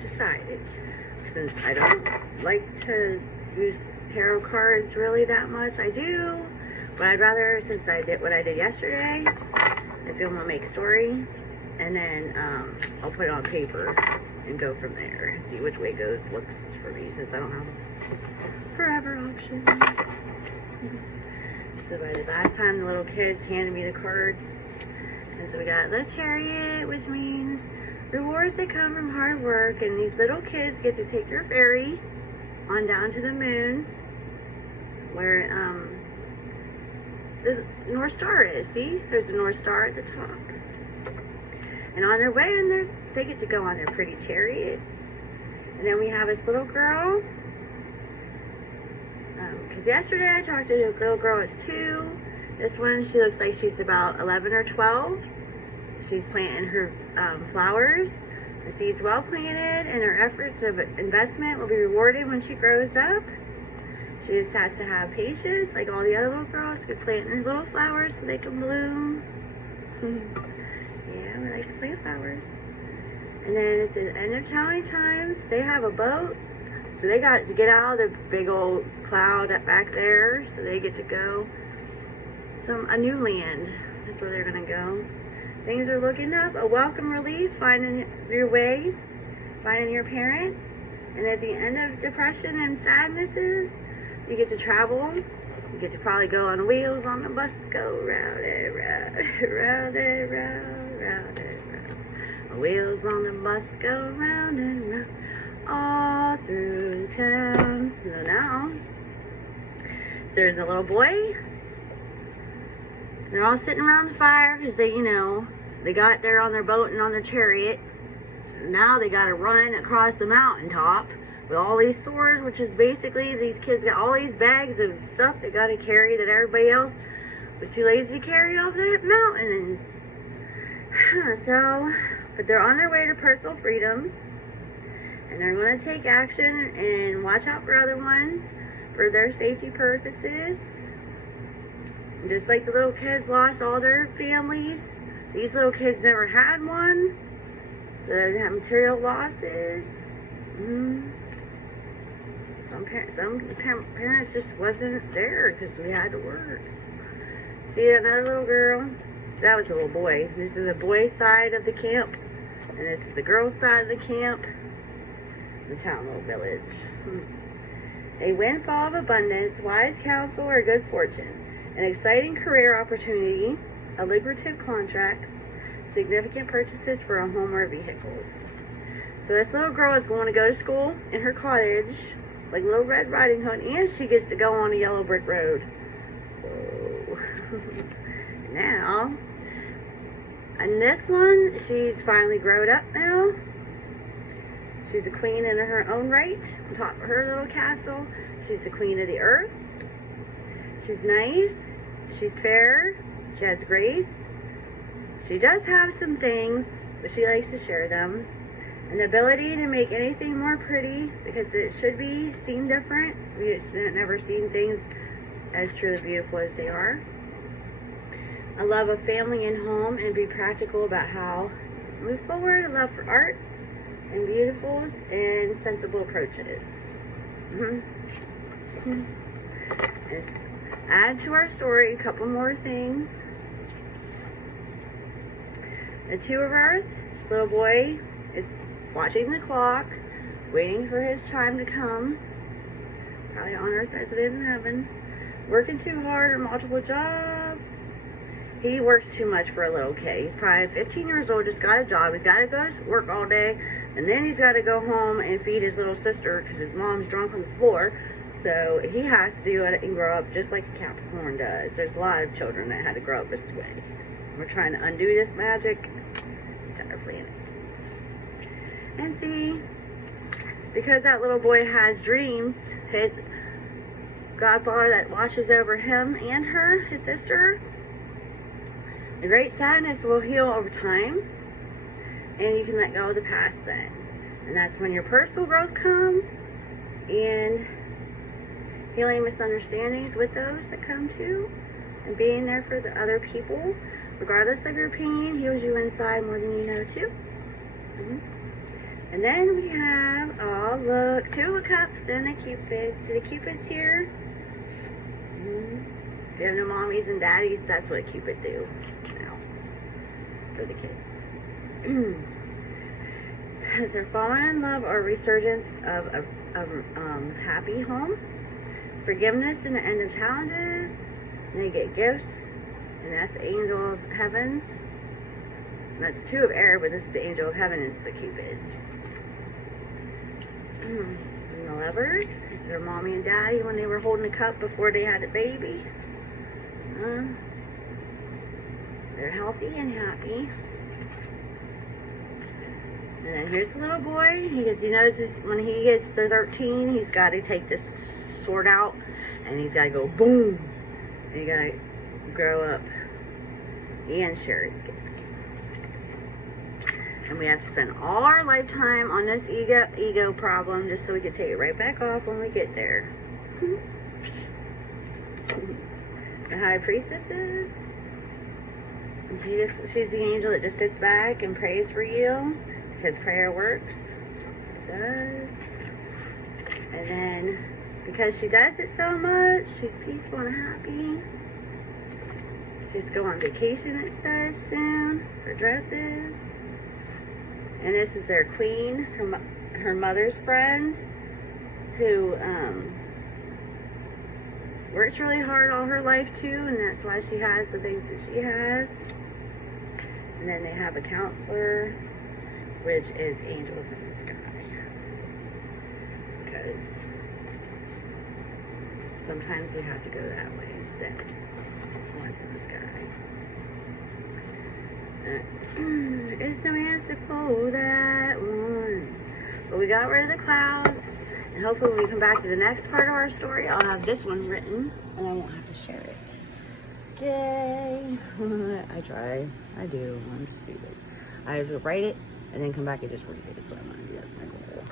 decided, since I don't like to use tarot cards really that much, I do, but I'd rather, since I did what I did yesterday, I feel I'm gonna make a story, and then I'll put it on paper and go from there and see which way looks for me, since I don't have forever options. So by the last time, the little kids handed me the cards, and so we got the Chariot, which means rewards that come from hard work, and these little kids get to take their ferry on down to the moons where the North Star is. See, there's a North Star at the top, and on their way in there, they get to go on their pretty chariots. And then we have this little girl, because yesterday I talked to a little girl that's 2. This one, she looks like she's about 11 or 12. She's planting her flowers. The seed's well planted, and her efforts of investment will be rewarded when she grows up. She just has to have patience, like all the other little girls, keep planting her little flowers so they can bloom. Yeah, we like to plant flowers. And then it's the end of challenging times. They have a boat, so they got to get out of the big old cloud back there, so they get to go a new land. That's where they're gonna go. Things are looking up. A welcome relief, finding your way, finding your parents. And at the end of depression and sadnesses, you get to travel. You get to probably go on wheels on the bus, go round and round, round and round, round and round. Wheels on the bus go round and round, all through the town. So now, there's a little boy. They're all sitting around the fire because they, they got there on their boat and on their chariot. Now they got to run across the mountaintop with all these swords, which is basically these kids got all these bags of stuff they got to carry that everybody else was too lazy to carry off that mountain. So, but they're on their way to personal freedoms, and they're going to take action and watch out for other ones for their safety purposes. Just like the little kids lost all their families, these little kids never had one, so they have material losses. Some parents just wasn't there because we had to work. See another little girl? That was a little boy. This is the boy side of the camp, and this is the girl side of the camp. The town little village. A windfall of abundance, wise counsel, or good fortune. An exciting career opportunity, a lucrative contract, significant purchases for a home or vehicles. So this little girl is going to go to school in her cottage, like Little Red Riding Hood, and she gets to go on a yellow brick road. Whoa. Now, and this one, she's finally grown up now. She's a queen in her own right, on top of her little castle. She's the queen of the earth. She's nice. She's fair. She has grace. She does have some things, but she likes to share them. And the ability to make anything more pretty, because it should be seen different. We just never seen things as truly beautiful as they are. A love of family and home, and be practical about how to move forward. A love for arts and beautifuls and sensible approaches. Just add to our story a couple more things. The 2 of Earth, this little boy is watching the clock, waiting for his time to come, probably on earth as it is in heaven, working too hard or multiple jobs. He works too much for a little kid. He's probably 15 years old, just got a job. He's got to go to work all day, and then he's got to go home and feed his little sister because his mom's drunk on the floor. So he has to do it and grow up just like a Capricorn does. There's a lot of children that had to grow up this way. We're trying to undo this magic to our planet. And see, because that little boy has dreams, his godfather that watches over him and her, his sister, the great sadness will heal over time, and you can let go of the past then. And that's when your personal growth comes, and healing misunderstandings with those that come to, and being there for the other people, regardless of your pain, heals you inside more than you know too. And then we have, oh look, 2 of Cups and a Cupid. See the Cupids here? If you have no mommies and daddies, that's what Cupid do now for the kids. Has their fallen in love or resurgence of a happy home, forgiveness in the end of challenges, and they get gifts, and that's the angel of heavens. And that's 2 of air, but this is the angel of heaven, and it's the Cupid. And the lovers, it's their mommy and daddy when they were holding a cup before they had a baby. They're healthy and happy. And then here's the little boy. He knows this, when he gets to 13, he's got to take this sword out, and he's got to go boom. And you got to grow up and share his gifts. And we have to spend all our lifetime on this ego problem just so we can take it right back off when we get there. The High Priestesses. She's the angel that just sits back and prays for you, because prayer works. It does. And then, because she does it so much, she's peaceful and happy. She's going on vacation, it says, soon. Her dresses. And this is their queen, her mother's friend, who works really hard all her life too, and that's why she has the things that she has. And then they have a counselor, which is angels in the sky. Because sometimes we have to go that way instead. One's in the sky. There is no answer for that one. But we got rid of the clouds. And hopefully when we come back to the next part of our story, I'll have this one written. And I won't have to share it. Yay. I try. I do. I'm stupid. I have to write it and then come back and just read it. So I'm going to do that's my goal.